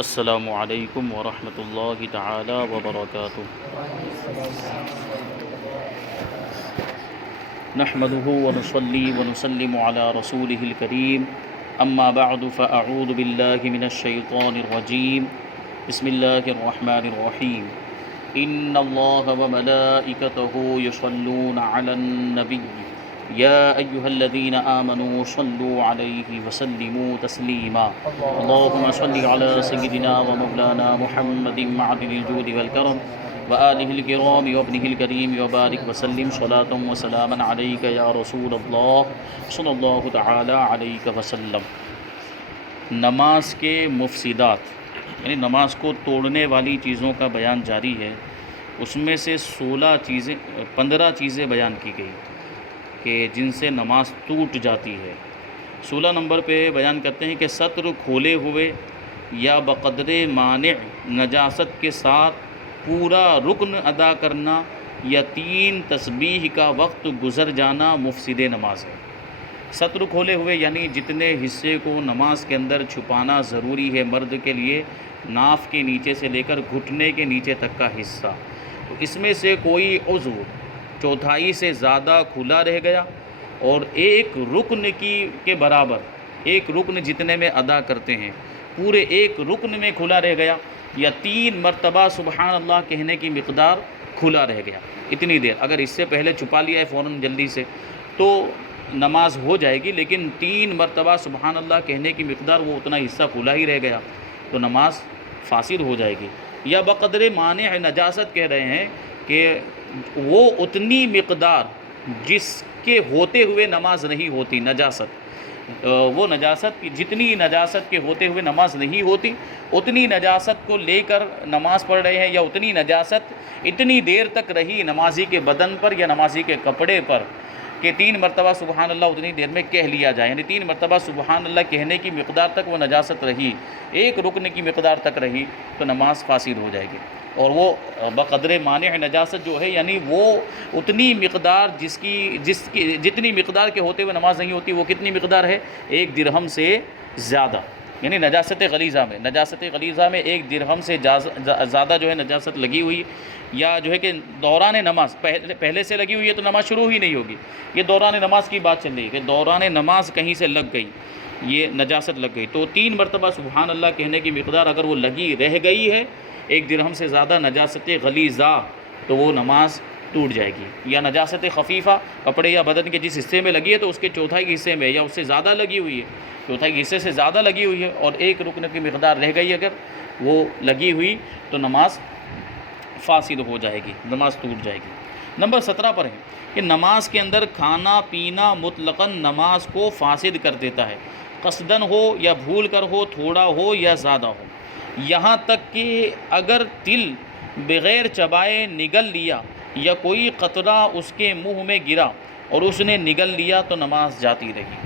السلام علیکم ورحمۃ اللہ تعالی وبرکاتہ۔ نحمده ونصلي ونسلم على رسوله الكريم اما بعد فاعوذ بالله من الشيطان الرجيم بسم الله الرحمن الرحيم ان الله وملائكته يصلون على النبي يا أيها الذين آمنوا صلوا عليه وسلموا تسليما اللهم صل على سيدنا ومولانا محمد معدن الجود والكرم وآله الكرام وابنه الكريم وبارك وسلم صلاة وسلاما عليك يا رسول الله صلی اللہ تعالی علیہ وسلم۔ نماز کے مفسدات یعنی نماز کو توڑنے والی چیزوں کا بیان جاری ہے۔ اس میں سے 15 چیزیں بیان کی گئی کہ جن سے نماز ٹوٹ جاتی ہے۔ 16 نمبر پہ بیان کرتے ہیں کہ سطر کھولے ہوئے یا بقدر مانع نجاست کے ساتھ پورا رکن ادا کرنا یا 3 تسبیح کا وقت گزر جانا مفسد نماز ہے۔ سطر کھولے ہوئے یعنی جتنے حصے کو نماز کے اندر چھپانا ضروری ہے مرد کے لیے، ناف کے نیچے سے لے کر گھٹنے کے نیچے تک کا حصہ، تو اس میں سے کوئی عضو چوتھائی سے زیادہ کھلا رہ گیا اور ایک رکن کے برابر، ایک رکن جتنے میں ادا کرتے ہیں پورے ایک رکن میں کھلا رہ گیا، یا 3 مرتبہ سبحان اللہ کہنے کی مقدار کھلا رہ گیا، اتنی دیر اگر اس سے پہلے چھپا لیا ہے فوراً جلدی سے تو نماز ہو جائے گی، لیکن 3 مرتبہ سبحان اللہ کہنے کی مقدار وہ اتنا حصہ کھلا ہی رہ گیا تو نماز فاسد ہو جائے گی۔ یا بقدر مانع نجاست کہہ رہے ہیں کہ وہ اتنی مقدار جس کے ہوتے ہوئے نماز نہیں ہوتی، نجاست، وہ نجاست جتنی نجاست کے ہوتے ہوئے نماز نہیں ہوتی اتنی نجاست کو لے کر نماز پڑھ رہے ہیں، یا اتنی نجاست اتنی دیر تک رہی نمازی کے بدن پر یا نمازی کے کپڑے پر کہ 3 مرتبہ سبحان اللہ اتنی دیر میں کہہ لیا جائے، یعنی 3 مرتبہ سبحان اللہ کہنے کی مقدار تک وہ نجاست رہی، ایک رکن کی مقدار تک رہی تو نماز فاسد ہو جائے گی۔ اور وہ بقدر مانع نجاست جو ہے یعنی وہ اتنی مقدار جتنی مقدار کے ہوتے ہوئے نماز نہیں ہوتی، وہ کتنی مقدار ہے؟ 1 درہم سے زیادہ، یعنی نجاست غلیظہ میں 1 درہم سے زیادہ جو ہے نجاست لگی ہوئی، یا جو ہے کہ دوران نماز پہلے سے لگی ہوئی ہے تو نماز شروع ہی نہیں ہوگی، یہ دوران نماز کی بات چل رہی ہے کہ دوران نماز کہیں سے لگ گئی، یہ نجاست لگ گئی، تو 3 مرتبہ سبحان اللہ کہنے کی مقدار اگر وہ لگی رہ گئی ہے 1 درہم سے زیادہ نجاست غلیظہ تو وہ نماز ٹوٹ جائے گی۔ یا نجاست خفیفہ کپڑے یا بدن کے جس حصے میں لگی ہے تو اس کے چوتھائی حصے میں یا اس سے زیادہ لگی ہوئی ہے، چوتھائی حصے سے زیادہ لگی ہوئی ہے اور ایک رکن کی مقدار رہ گئی اگر وہ لگی ہوئی تو نماز فاسد ہو جائے گی، نماز ٹوٹ جائے گی۔ نمبر 17 پر ہے کہ نماز کے اندر کھانا پینا مطلقاً نماز کو فاسد کر دیتا ہے، قصدن ہو یا بھول کر ہو، تھوڑا ہو یا زیادہ ہو، یہاں تک کہ اگر تل بغیر چبائے نگل لیا یا کوئی قطرہ اس کے منہ میں گرا اور اس نے نگل لیا تو نماز جاتی رہی۔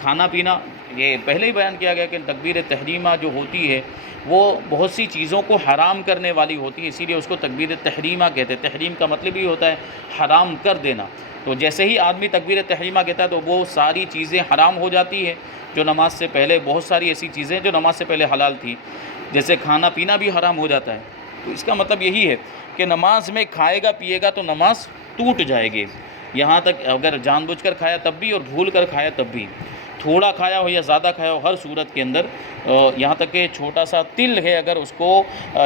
کھانا پینا یہ پہلے ہی بیان کیا گیا کہ تکبیر تحریمہ جو ہوتی ہے وہ بہت سی چیزوں کو حرام کرنے والی ہوتی ہے، اسی لیے اس کو تکبیر تحریمہ کہتے ہیں۔ تحریم کا مطلب ہی ہوتا ہے حرام کر دینا، تو جیسے ہی آدمی تکبیر تحریمہ کہتا ہے تو وہ ساری چیزیں حرام ہو جاتی ہے جو نماز سے پہلے، بہت ساری ایسی چیزیں جو نماز سے پہلے حلال تھی، جیسے کھانا پینا بھی حرام ہو جاتا ہے۔ تو اس کا مطلب یہی ہے کہ نماز میں کھائے گا پیے گا تو نماز ٹوٹ جائے گی، یہاں تک اگر جان بوجھ کر کھایا تب بھی اور بھول کر کھایا تب بھی، تھوڑا کھایا ہو یا زیادہ کھایا ہو، ہر صورت کے اندر یہاں تک کہ چھوٹا سا تل ہے اگر اس کو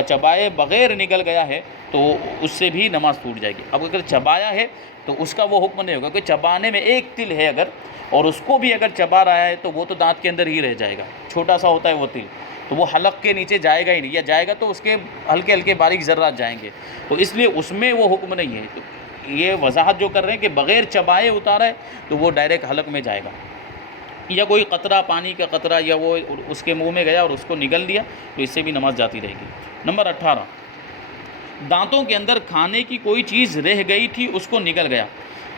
چبائے بغیر نگل گیا ہے تو اس سے بھی نماز ٹوٹ جائے گی۔ اب اگر چبایا ہے تو اس کا وہ حکم نہیں ہوگا کہ چبانے میں 1 تل ہے اگر اور اس کو بھی اگر چبا رہا ہے تو وہ تو دانت کے اندر ہی رہ جائے گا، چھوٹا سا ہوتا ہے وہ تل، تو وہ حلق کے نیچے جائے گا ہی نہیں، یا جائے گا تو اس کے ہلکے ہلکے باریک ذرات جائیں گے، تو اس لیے اس میں وہ حکم نہیں ہے۔ تو یہ وضاحت جو کر رہے ہیں کہ بغیر چبائے اتارا ہے تو وہ ڈائریکٹ حلق میں جائے گا، یا کوئی قطرہ پانی کا قطرہ یا وہ اس کے منہ میں گیا اور اس کو نگل دیا تو اس سے بھی نماز جاتی رہے گی۔ نمبر 18 دانتوں کے اندر کھانے کی کوئی چیز رہ گئی تھی اس کو نگل گیا،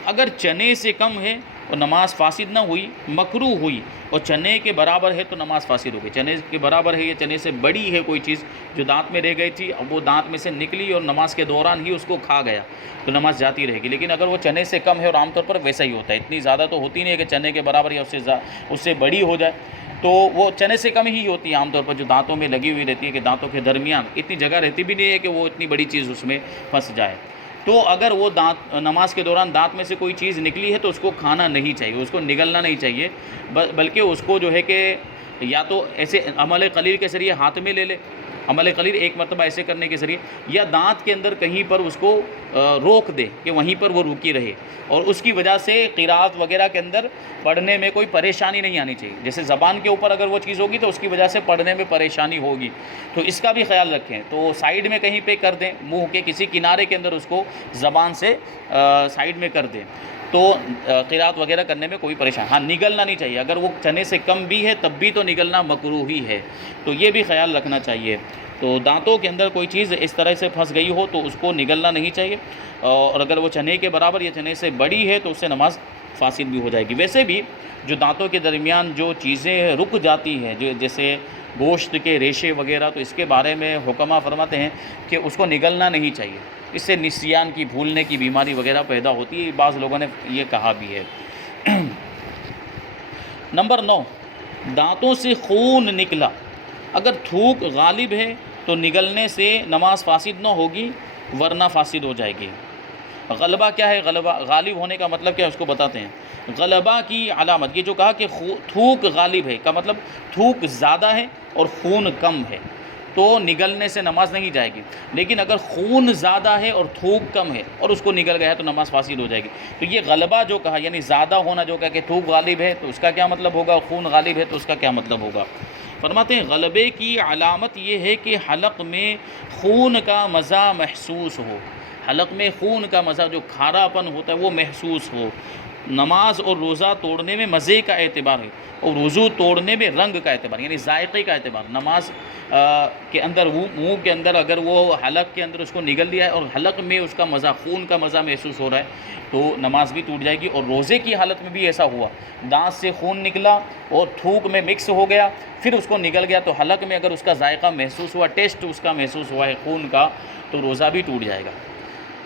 اگر چنے سے کم ہے اور نماز فاسد نہ ہوئی، مکروہ ہوئی اور چنے کے برابر ہے تو نماز فاسد ہو گئی۔ چنے کے برابر ہے یا چنے سے بڑی ہے کوئی چیز جو دانت میں رہ گئی تھی، اب وہ دانت میں سے نکلی اور نماز کے دوران ہی اس کو کھا گیا تو نماز جاتی رہے گی۔ لیکن اگر وہ چنے سے کم ہے اور عام طور پر ویسا ہی ہوتا ہے، اتنی زیادہ تو ہوتی نہیں ہے کہ چنے کے برابر یا اس سے بڑی ہو جائے، تو وہ چنے سے کم ہی ہوتی ہے عام طور پر، جو دانتوں میں لگی ہوئی رہتی ہے کہ دانتوں کے درمیان اتنی جگہ رہتی بھی نہیں ہے کہ وہ اتنی بڑی چیز اس میں پھنس جائے. تو اگر وہ دانت نماز کے دوران دانت میں سے کوئی چیز نکلی ہے تو اس کو کھانا نہیں چاہیے، اس کو نگلنا نہیں چاہیے، بلکہ اس کو جو ہے کہ یا تو ایسے عمل قلیل کے ذریعے ہاتھ میں لے لے، عمل قلیل ایک مرتبہ ایسے کرنے کے ذریعے، یا دانت کے اندر کہیں پر اس کو روک دے کہ وہیں پر وہ رکی رہے، اور اس کی وجہ سے قرات وغیرہ کے اندر پڑھنے میں کوئی پریشانی نہیں آنی چاہیے. جیسے زبان کے اوپر اگر وہ چیز ہوگی تو اس کی وجہ سے پڑھنے میں پریشانی ہوگی، تو اس کا بھی خیال رکھیں. تو سائیڈ میں کہیں پہ کر دیں، منہ کے کسی کنارے کے اندر اس کو زبان سے سائیڈ میں کر دیں، تو قرات وغیرہ کرنے میں کوئی پریشانی. ہاں نگلنا نہیں چاہیے، اگر وہ چنے سے کم بھی ہے تب بھی تو نگلنا مکروہ ہی ہے، تو یہ بھی خیال رکھنا چاہیے. تو دانتوں کے اندر کوئی چیز اس طرح سے پھنس گئی ہو تو اس کو نگلنا نہیں چاہیے، اور اگر وہ چنے کے برابر یا چنے سے بڑی ہے تو اس سے نماز فاسد بھی ہو جائے گی. ویسے بھی جو دانتوں کے درمیان جو چیزیں رک جاتی ہیں، جو جیسے گوشت کے ریشے وغیرہ، تو اس کے بارے میں حکماء فرماتے ہیں کہ اس کو نگلنا نہیں چاہیے، اس سے نسیان کی، بھولنے کی بیماری وغیرہ پیدا ہوتی ہے. بعض لوگوں نے یہ کہا بھی ہے. نمبر 9، دانتوں سے خون نکلا. اگر تھوک غالب ہے تو نگلنے سے نماز فاسد نہ ہوگی ورنہ فاسد ہو جائے گی. غلبہ کیا ہے؟ غلبہ، غالب ہونے کا مطلب کیا ہے اس کو بتاتے ہیں. غلبہ کی علامت، یہ جو کہا کہ تھوک غالب ہے کا مطلب تھوک زیادہ ہے اور خون کم ہے تو نگلنے سے نماز نہیں جائے گی. لیکن اگر خون زیادہ ہے اور تھوک کم ہے اور اس کو نگل گیا ہے تو نماز فاسد ہو جائے گی. تو یہ غلبہ جو کہا یعنی زیادہ ہونا، جو کہا کہ تھوک غالب ہے تو اس کا کیا مطلب ہوگا، خون غالب ہے تو اس کا کیا مطلب ہوگا. فرماتے ہیں غلبے کی علامت یہ ہے کہ حلق میں خون کا مزہ محسوس ہو، حلق میں خون کا مزہ، جو کھارا پن ہوتا ہے وہ محسوس ہو. نماز اور روزہ توڑنے میں مزے کا اعتبار ہے، اور وضو توڑنے میں رنگ کا اعتبار یعنی ذائقے کا اعتبار. نماز کے اندر منہ کے اندر اگر وہ حلق کے اندر اس کو نگل لیا ہے اور حلق میں اس کا مزہ، خون کا مزہ محسوس ہو رہا ہے تو نماز بھی ٹوٹ جائے گی. اور روزے کی حالت میں بھی ایسا ہوا، دانت سے خون نکلا اور تھوک میں مکس ہو گیا، پھر اس کو نگل گیا، تو حلق میں اگر اس کا ذائقہ محسوس ہوا، ٹیسٹ اس کا محسوس ہوا ہے خون کا، تو روزہ بھی ٹوٹ جائے گا.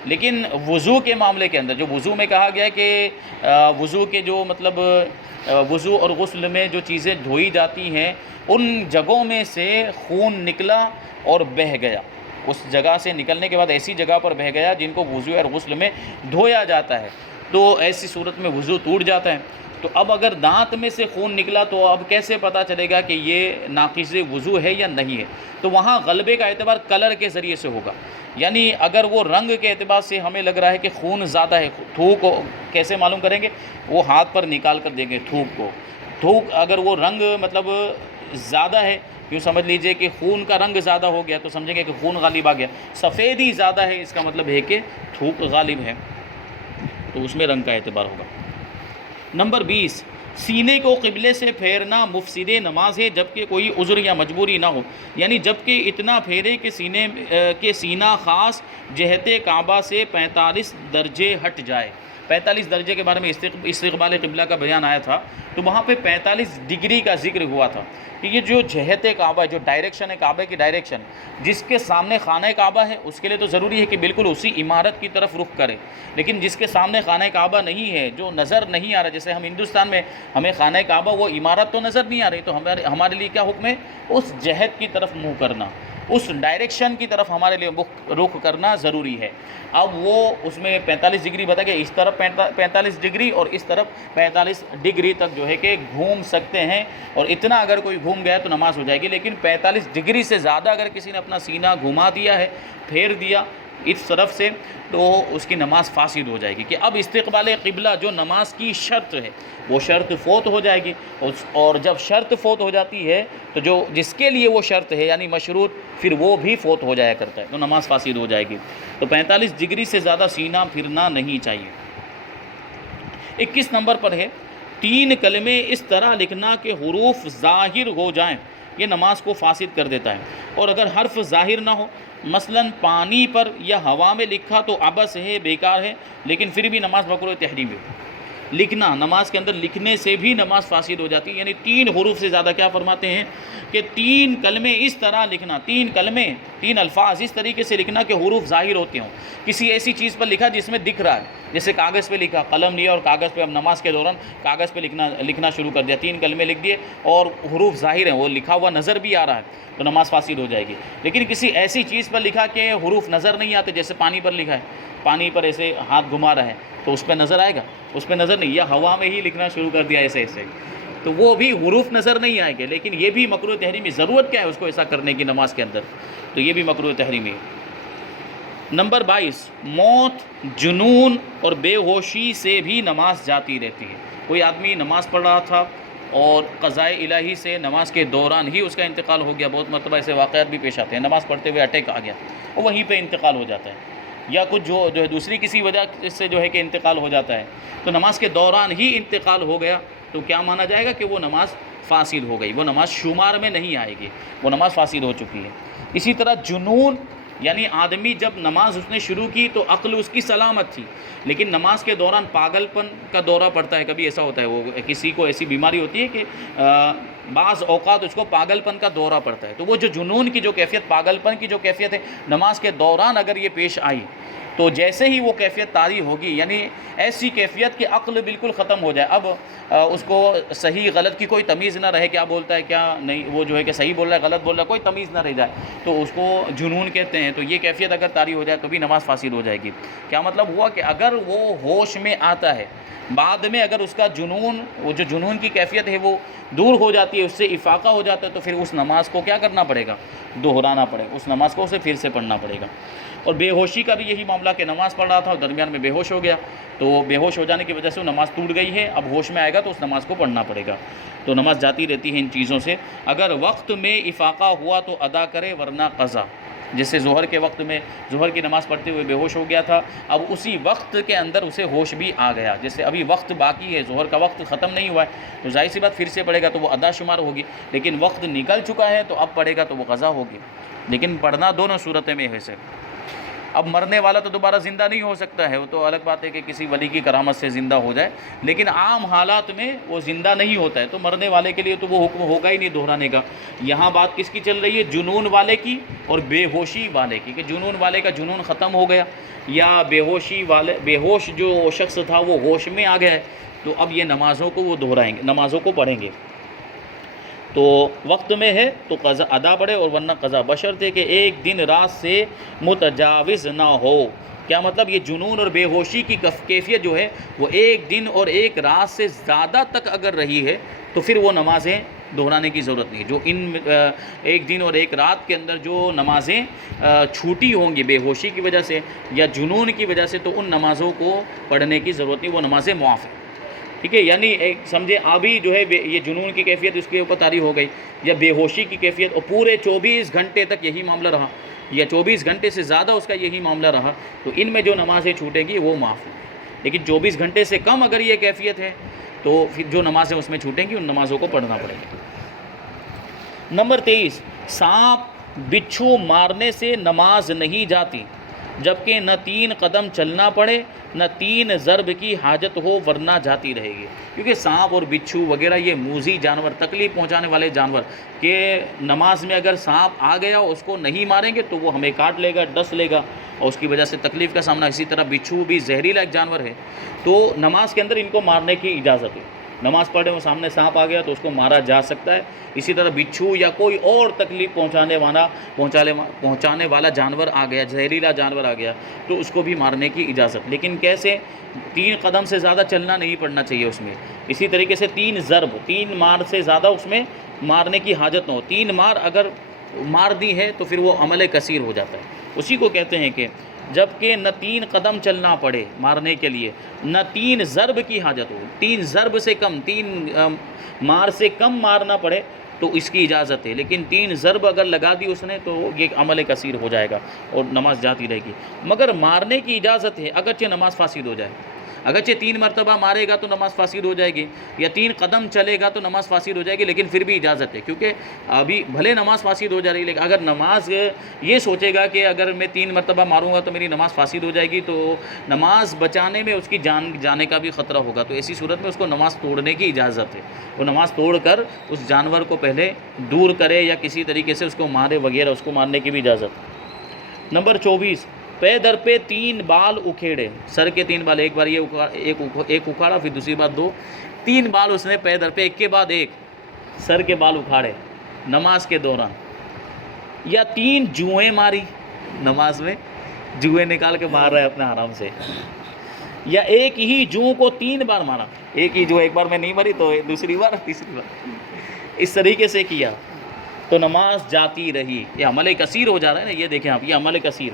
لیکن وضو کے معاملے کے اندر، جو وضو میں کہا گیا ہے کہ وضو کے جو مطلب وضو اور غسل میں جو چیزیں دھوئی جاتی ہیں ان جگہوں میں سے خون نکلا اور بہہ گیا، اس جگہ سے نکلنے کے بعد ایسی جگہ پر بہہ گیا جن کو وضو اور غسل میں دھویا جاتا ہے، تو ایسی صورت میں وضو ٹوٹ جاتا ہے. تو اب اگر دانت میں سے خون نکلا تو اب کیسے پتہ چلے گا کہ یہ ناقض وضو ہے یا نہیں ہے؟ تو وہاں غلبے کا اعتبار کلر کے ذریعے سے ہوگا. یعنی اگر وہ رنگ کے اعتبار سے ہمیں لگ رہا ہے کہ خون زیادہ ہے، تھوک کیسے معلوم کریں گے؟ وہ ہاتھ پر نکال کر دیں گے تھوک کو. تھوک اگر وہ رنگ مطلب زیادہ ہے، یوں سمجھ لیجئے کہ خون کا رنگ زیادہ ہو گیا تو سمجھیں گے کہ خون غالب آ گیا. سفیدی زیادہ ہے، اس کا مطلب ہے کہ تھوک غالب ہے، تو اس میں رنگ کا اعتبار ہوگا. نمبر 20، سینے کو قبلے سے پھیرنا مفسد نماز ہے جبکہ کوئی عذر یا مجبوری نہ ہو. یعنی جبکہ اتنا پھیرے کہ سینہ خاص جہت کعبہ سے 45 درجے ہٹ جائے. 45 درجے کے بارے میں استقبال قبلہ کا بیان آیا تھا، تو وہاں پہ 45 ڈگری کا ذکر ہوا تھا کہ یہ جو جہت کعبہ، جو ڈائریکشن ہے کعبہ کی ڈائریکشن، جس کے سامنے خانہ کعبہ ہے اس کے لیے تو ضروری ہے کہ بالکل اسی عمارت کی طرف رخ کرے. لیکن جس کے سامنے خانہ کعبہ نہیں ہے، جو نظر نہیں آ رہا، جیسے ہم ہندوستان میں ہمیں خانہ کعبہ وہ عمارت تو نظر نہیں آ رہی، تو ہمارے لیے کیا حکم ہے؟ اس جہت کی طرف منہ کرنا، اس ڈائریکشن کی طرف ہمارے لیے رخ کرنا ضروری ہے. اب وہ اس میں 45 ڈگری بتا کہ اس طرف 45 ڈگری اور اس طرف 45 ڈگری تک جو ہے کہ گھوم سکتے ہیں، اور اتنا اگر کوئی گھوم گیا تو نماز ہو جائے گی. لیکن 45 ڈگری سے زیادہ اگر کسی نے اپنا سینہ گھما دیا ہے، پھیر دیا اس طرف سے، تو اس کی نماز فاسد ہو جائے گی. کہ اب استقبال قبلہ جو نماز کی شرط ہے وہ شرط فوت ہو جائے گی، اور جب شرط فوت ہو جاتی ہے تو جو جس کے لیے وہ شرط ہے یعنی مشروط، پھر وہ بھی فوت ہو جایا کرتا ہے، تو نماز فاسد ہو جائے گی. تو 45 ڈگری سے زیادہ سینہ پھرنا نہیں چاہیے. 21 نمبر پر ہے 3 کلمے اس طرح لکھنا کہ حروف ظاہر ہو جائیں، یہ نماز کو فاسد کر دیتا ہے. اور اگر حرف ظاہر نہ ہو، مثلا پانی پر یا ہوا میں لکھا تو عبث ہے، بیکار ہے، لیکن پھر بھی نماز مکروہ تحریم ہے. لکھنا، نماز کے اندر لکھنے سے بھی نماز فاسد ہو جاتی ہے، یعنی 3 حروف سے زیادہ، کیا فرماتے ہیں کہ 3 کلمے اس طرح لکھنا، 3 کلمے 3 الفاظ اس طریقے سے لکھنا کہ حروف ظاہر ہوتے ہوں، کسی ایسی چیز پر لکھا جس میں دکھ رہا ہے، جیسے کاغذ پہ لکھا، قلم لیا اور کاغذ پہ، اب نماز کے دوران کاغذ پہ لکھنا شروع کر دیا، 3 کلمے لکھ دیے اور حروف ظاہر ہیں، وہ لکھا ہوا نظر بھی آ رہا ہے، تو نماز فاسد ہو جائے گی۔ لیکن کسی ایسی چیز پر لکھا کہ حروف نظر نہیں آتے، جیسے پانی پر لکھا ہے، پانی پر ایسے ہاتھ گھما رہا ہے تو اس پہ نظر آئے گا؟ اس پہ نظر نہیں، یا ہوا میں ہی لکھنا شروع کر دیا ایسے ایسے، تو وہ بھی حروف نظر نہیں آئے گے، لیکن یہ بھی مکروہ تحریمی، ضرورت کیا ہے اس کو ایسا کرنے کی نماز کے اندر، تو یہ بھی مکروہ تحریمی ہے۔ نمبر 22، موت، جنون اور بے ہوشی سے بھی نماز جاتی رہتی ہے۔ کوئی آدمی نماز پڑھ رہا تھا اور قضاء الہی سے نماز کے دوران ہی اس کا انتقال ہو گیا، بہت مرتبہ ایسے واقعات بھی پیش آتے ہیں، نماز پڑھتے ہوئے اٹیک آ گیا اور وہیں پہ انتقال ہو جاتا ہے، یا کچھ جو ہے دوسری کسی وجہ سے جو ہے کہ انتقال ہو جاتا ہے، تو نماز کے دوران ہی انتقال ہو گیا، تو کیا مانا جائے گا کہ وہ نماز فاسد ہو گئی، وہ نماز شمار میں نہیں آئے گی، وہ نماز فاسد ہو چکی ہے۔ اسی طرح جنون، یعنی آدمی جب نماز اس نے شروع کی تو عقل اس کی سلامت تھی، لیکن نماز کے دوران پاگل پن کا دورہ پڑتا ہے، کبھی ایسا ہوتا ہے، وہ کسی کو ایسی بیماری ہوتی ہے کہ بعض اوقات اس کو پاگل پن کا دورہ پڑتا ہے، تو وہ جو جنون کی جو کیفیت، پاگل پن کی جو کیفیت ہے، نماز کے دوران اگر یہ پیش آئی تو جیسے ہی وہ کیفیت طاری ہوگی، یعنی ایسی کیفیت کہ عقل بالکل ختم ہو جائے، اب اس کو صحیح غلط کی کوئی تمیز نہ رہے، کیا بولتا ہے کیا نہیں، وہ جو ہے کہ صحیح بول رہا ہے غلط بول رہا ہے، کوئی تمیز نہ رہ جائے، تو اس کو جنون کہتے ہیں۔ تو یہ کیفیت اگر طاری ہو جائے تو بھی نماز فاسد ہو جائے گی۔ کیا مطلب ہوا کہ اگر وہ ہوش میں آتا ہے، بعد میں اگر اس کا جنون، وہ جو جنون کی کیفیت ہے وہ دور ہو جاتی ہے، اس سے افاقہ ہو جاتا ہے، تو پھر اس نماز کو کیا کرنا پڑے گا؟ دہرانا پڑے گا، اس نماز کو اسے پھر سے پڑھنا پڑے گا۔ اور بے ہوشی کا بھی یہی معاملہ کہ نماز پڑھ رہا تھا اور درمیان میں بے ہوش ہو گیا، تو بے ہوش ہو جانے کی وجہ سے وہ نماز ٹوٹ گئی ہے، اب ہوش میں آئے گا تو اس نماز کو پڑھنا پڑے گا، تو نماز جاتی رہتی ہے ان چیزوں سے۔ اگر وقت میں افاقہ ہوا تو ادا کرے ورنہ قضا، جیسے ظہر کے وقت میں ظہر کی نماز پڑھتے ہوئے بے ہوش ہو گیا تھا، اب اسی وقت کے اندر اسے ہوش بھی آ گیا، جیسے ابھی وقت باقی ہے، ظہر کا وقت ختم نہیں ہوا ہے، تو ظاہر سی بات پھر سے پڑھے گا تو وہ ادا شمار ہوگی، لیکن وقت نکل چکا ہے تو اب پڑھے گا تو وہ قضا ہوگی، لیکن پڑھنا دونوں صورتیں میں ہے سے۔ اب مرنے والا تو دوبارہ زندہ نہیں ہو سکتا ہے، وہ تو الگ بات ہے کہ کسی ولی کی کرامت سے زندہ ہو جائے، لیکن عام حالات میں وہ زندہ نہیں ہوتا ہے، تو مرنے والے کے لیے تو وہ حکم ہوگا ہی نہیں دہرانے کا۔ یہاں بات کس کی چل رہی ہے؟ جنون والے کی اور بے ہوشی والے کی، کہ جنون والے کا جنون ختم ہو گیا، یا بے ہوش جو شخص تھا وہ ہوش میں آ گیا ہے، تو اب یہ نمازوں کو وہ دہرائیں گے، نمازوں کو پڑھیں گے، تو وقت میں ہے تو قضا ادا پڑے اور ورنہ قضا، بشرطے کہ ایک دن رات سے متجاوز نہ ہو۔ کیا مطلب؟ یہ جنون اور بے ہوشی کی کیفیت جو ہے وہ ایک دن اور ایک رات سے زیادہ تک اگر رہی ہے تو پھر وہ نمازیں دہرانے کی ضرورت نہیں ہے۔ جو ان ایک دن اور ایک رات کے اندر جو نمازیں چھوٹی ہوں گی بے ہوشی کی وجہ سے یا جنون کی وجہ سے، تو ان نمازوں کو پڑھنے کی ضرورت نہیں، وہ نمازیں معاف ہیں، ٹھیک ہے؟ یعنی ایک سمجھے ابھی جو ہے یہ جنون کی کیفیت اس کے اوپر طاری ہو گئی، یا بے ہوشی کی کیفیت، اور پورے 24 گھنٹے تک یہی معاملہ رہا، یا 24 گھنٹے سے زیادہ اس کا یہی معاملہ رہا، تو ان میں جو نمازیں چھوٹیں گی وہ معاف ہیں، لیکن 24 گھنٹے سے کم اگر یہ کیفیت ہے تو پھر جو نمازیں اس میں چھوٹیں گی ان نمازوں کو پڑھنا پڑے گا۔ نمبر 23، سانپ بچھو مارنے سے نماز نہیں جاتی، جبکہ نہ 3 قدم چلنا پڑے نہ 3 ضرب کی حاجت ہو ورنہ جاتی رہے گی، کیونکہ سانپ اور بچھو وغیرہ یہ موذی جانور، تکلیف پہنچانے والے جانور، کہ نماز میں اگر سانپ آ گیا اس کو نہیں ماریں گے تو وہ ہمیں کاٹ لے گا، ڈس لے گا اور اس کی وجہ سے تکلیف کا سامنا۔ اسی طرح بچھو بھی زہریلا ایک جانور ہے، تو نماز کے اندر ان کو مارنے کی اجازت ہے، نماز پڑھے وہ سامنے سانپ آ گیا تو اس کو مارا جا سکتا ہے۔ اسی طرح بچھو یا کوئی اور تکلیف پہنچانے والا جانور آ گیا، زہریلا جانور آ گیا، تو اس کو بھی مارنے کی اجازت، لیکن کیسے؟ 3 قدم سے زیادہ چلنا نہیں پڑنا چاہیے اس میں۔ اسی طریقے سے 3 ضرب، 3 مار سے زیادہ اس میں مارنے کی حاجت نہ ہو، 3 مار اگر مار دی ہے تو پھر وہ عمل کثیر ہو جاتا ہے، اسی کو کہتے ہیں کہ جبکہ نہ 3 قدم چلنا پڑے مارنے کے لیے نہ 3 ضرب کی حاجت ہو، 3 ضرب سے کم، 3 مار سے کم مارنا پڑے تو اس کی اجازت ہے، لیکن 3 ضرب اگر لگا دی اس نے تو یہ عمل کثیر ہو جائے گا اور نماز جاتی رہے گی۔ مگر مارنے کی اجازت ہے اگرچہ نماز فاسد ہو جائے، اگرچہ 3 مرتبہ مارے گا تو نماز فاسد ہو جائے گی، یا 3 قدم چلے گا تو نماز فاسد ہو جائے گی، لیکن پھر بھی اجازت ہے، کیونکہ ابھی بھلے نماز فاسد ہو جا رہی ہے، لیکن اگر نماز یہ سوچے گا کہ اگر میں 3 مرتبہ ماروں گا تو میری نماز فاسد ہو جائے گی، تو نماز بچانے میں اس کی جان جانے کا بھی خطرہ ہوگا، تو ایسی صورت میں اس کو نماز توڑنے کی اجازت ہے، وہ نماز توڑ کر اس جانور کو پہلے دور کرے یا کسی طریقے سے اس کو مارے وغیرہ، اس کو مارنے کی بھی اجازت۔ نمبر 24، پے در پہ 3 بال اکھیڑے، سر کے 3 بال، ایک بار یہ ایک اکھاڑا، پھر دوسری بار 2، 3 بال اس نے پے در پہ ایک کے بعد ایک سر کے بال اکھاڑے نماز کے دوران، یا 3 جوئیں ماری، نماز میں جوئیں نکال کے مار رہا ہے اپنے حرام سے، یا ایک ہی جو کو 3 بار مارا، ایک ہی جو ایک بار میں نہیں ماری تو دوسری بار تیسری بار، اس طریقے سے کیا تو نماز جاتی رہی۔ یہ عمل کثیر ہو جا رہا ہے نا، یہ دیکھیں آپ، یہ عمل کثیر،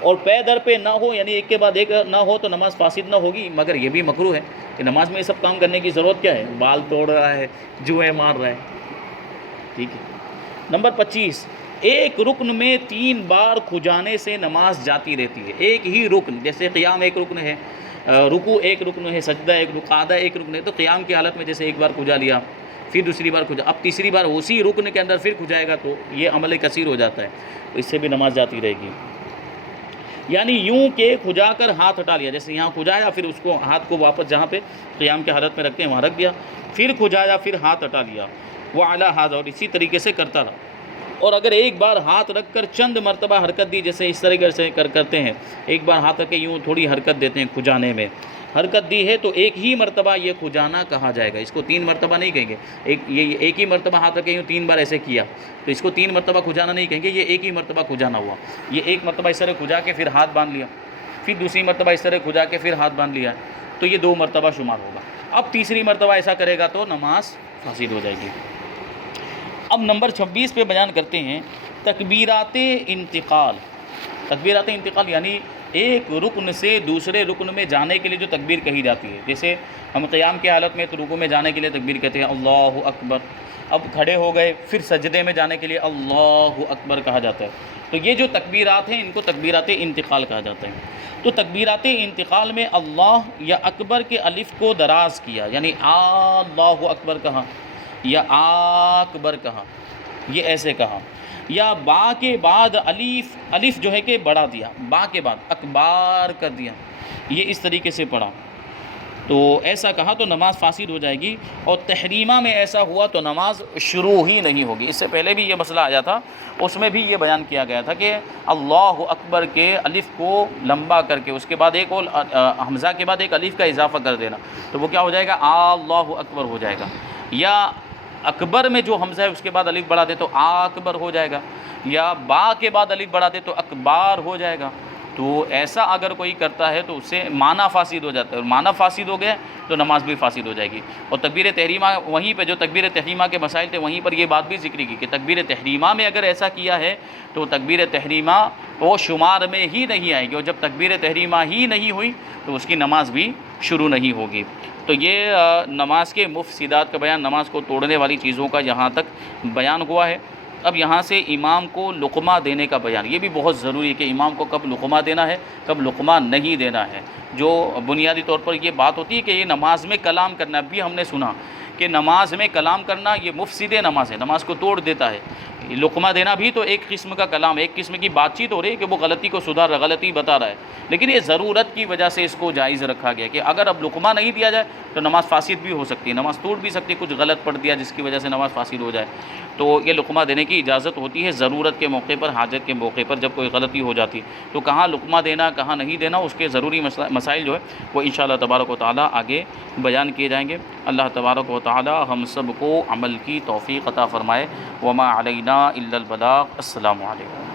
اور پے در پہ نہ ہو، یعنی ایک کے بعد ایک نہ ہو تو نماز فاسد نہ ہوگی، مگر یہ بھی مکروہ ہے کہ نماز میں یہ سب کام کرنے کی ضرورت کیا ہے، بال توڑ رہا ہے، جوئیں مار رہا ہے، ٹھیک ہے۔ نمبر 25، ایک رکن میں 3 بار کھجانے سے نماز جاتی رہتی ہے، ایک ہی رکن، جیسے قیام ایک رکن ہے، رکوع ایک رکن ہے، سجدہ ایک رکن، قعدہ ایک رکن ہے، تو قیام کی حالت میں جیسے ایک بار کھجا لیا، پھر دوسری بار کھجا، اب تیسری بار اسی رکن کے اندر پھر کھجائے گا تو یہ عمل کثیر ہو جاتا ہے، تو اس سے بھی نماز جاتی رہے گی۔ یعنی یوں کہ کھجا کر ہاتھ ہٹا لیا، جیسے یہاں کھجایا پھر اس کو ہاتھ کو واپس جہاں پہ قیام کی حالت میں رکھتے ہیں وہاں رکھ دیا، پھر کھجایا پھر ہاتھ ہٹا لیا، وہ اعلیٰ ہاتھ، اور اسی طریقے سے کرتا رہا۔ اور اگر ایک بار ہاتھ رکھ کر چند مرتبہ حرکت دی، جیسے اس طریقے سے کرتے ہیں، ایک بار ہاتھ رکھ کے یوں تھوڑی حرکت دیتے ہیں کھجانے میں، حرکت دی ہے تو ایک ہی مرتبہ یہ کھجانا کہا جائے گا، اس کو 3 مرتبہ نہیں کہیں گے، ایک ہی مرتبہ ہاتھ رکھ کے یوں 3 بار ایسے کیا تو اس کو 3 مرتبہ کھجانا نہیں کہیں گے، یہ ایک ہی مرتبہ کھجانا ہوا، یہ ایک مرتبہ اس طرح کھجا کے پھر ہاتھ باندھ لیا، پھر دوسری مرتبہ اس طرح کھجا کے پھر ہاتھ باندھ لیا، تو یہ 2 مرتبہ شمار ہوگا۔ اب تیسری مرتبہ ایسا کرے گا تو نماز فاسد ہو جائے گی۔ اب نمبر 26 پہ بیان کرتے ہیں تکبیرات انتقال۔ تکبیرات انتقال یعنی ایک رکن سے دوسرے رکن میں جانے کے لیے جو تکبیر کہی جاتی ہے، جیسے ہم قیام کی حالت میں تو رکوع میں جانے کے لیے تکبیر کہتے ہیں اللہ اکبر، اب کھڑے ہو گئے پھر سجدے میں جانے کے لیے اللہ اکبر کہا جاتا ہے، تو یہ جو تکبیرات ہیں ان کو تکبیرات انتقال کہا جاتا ہے۔ تو تکبیرات انتقال میں اللہ یا اکبر کے الف کو دراز کیا، یعنی اللہ اکبر کہا یا اکبر کہا، یہ ایسے کہا، یا با کے بعد الف جو ہے کہ بڑھا دیا، با کے بعد اکبار کر دیا، یہ اس طریقے سے پڑھا، تو ایسا کہا تو نماز فاسد ہو جائے گی۔ اور تحریمہ میں ایسا ہوا تو نماز شروع ہی نہیں ہوگی۔ اس سے پہلے بھی یہ مسئلہ آیا تھا، اس میں بھی یہ بیان کیا گیا تھا کہ اللہ اکبر کے الف کو لمبا کر کے اس کے بعد ایک اور حمزہ کے بعد ایک الف کا اضافہ کر دینا، تو وہ کیا ہو جائے گا، اللہ اکبر ہو جائے گا، یا اکبر میں جو حمزہ ہے اس کے بعد الف بڑھا دے تو اکبر ہو جائے گا، یا با کے بعد الف بڑھا دے تو اکبار ہو جائے گا۔ تو ایسا اگر کوئی کرتا ہے تو اس سے معنی فاسد ہو جاتا ہے، اور معنی فاسد ہو گیا تو نماز بھی فاسد ہو جائے گی۔ اور تکبیر تحریمہ وہیں پہ جو تکبیر تحریمہ کے مسائل تھے وہیں پر یہ بات بھی ذکر کی کہ تکبیر تحریمہ میں اگر ایسا کیا ہے تو تکبیر تحریمہ وہ شمار میں ہی نہیں آئے گی، اور جب تکبیر تحریمہ ہی نہیں ہوئی تو اس کی نماز بھی شروع نہیں ہوگی۔ تو یہ نماز کے مفسدات کا بیان، نماز کو توڑنے والی چیزوں کا یہاں تک بیان ہوا ہے۔ اب یہاں سے امام کو لقمہ دینے کا بیان، یہ بھی بہت ضروری ہے کہ امام کو کب لقمہ دینا ہے، کب لقمہ نہیں دینا ہے۔ جو بنیادی طور پر یہ بات ہوتی ہے کہ یہ نماز میں کلام کرنا، بھی ہم نے سنا کہ نماز میں کلام کرنا یہ مفسد نماز ہے، نماز کو توڑ دیتا ہے۔ لقمہ دینا بھی تو ایک قسم کا کلام، ایک قسم کی بات چیت ہو رہی ہے کہ وہ غلطی کو سدھار رہا، غلطی بتا رہا ہے، لیکن یہ ضرورت کی وجہ سے اس کو جائز رکھا گیا کہ اگر اب لقمہ نہیں دیا جائے تو نماز فاسد بھی ہو سکتی ہے، نماز ٹوٹ بھی سکتی ہے، کچھ غلط پڑھ دیا جس کی وجہ سے نماز فاسد ہو جائے، تو یہ لقمہ دینے کی اجازت ہوتی ہے ضرورت کے موقع پر، حاجت کے موقع پر، جب کوئی غلطی ہو جاتی تو کہاں لقمہ دینا کہاں نہیں دینا، اس کے ضروری مسائل جو ہے وہ انشاءاللہ تبارک و تعالی آگے بیان کیے جائیں گے۔ اللہ تبارک و تعالی ہم سب کو عمل کی توفیق عطا فرمائے۔ وما علینا الا البلاغ۔ السلام علیکم۔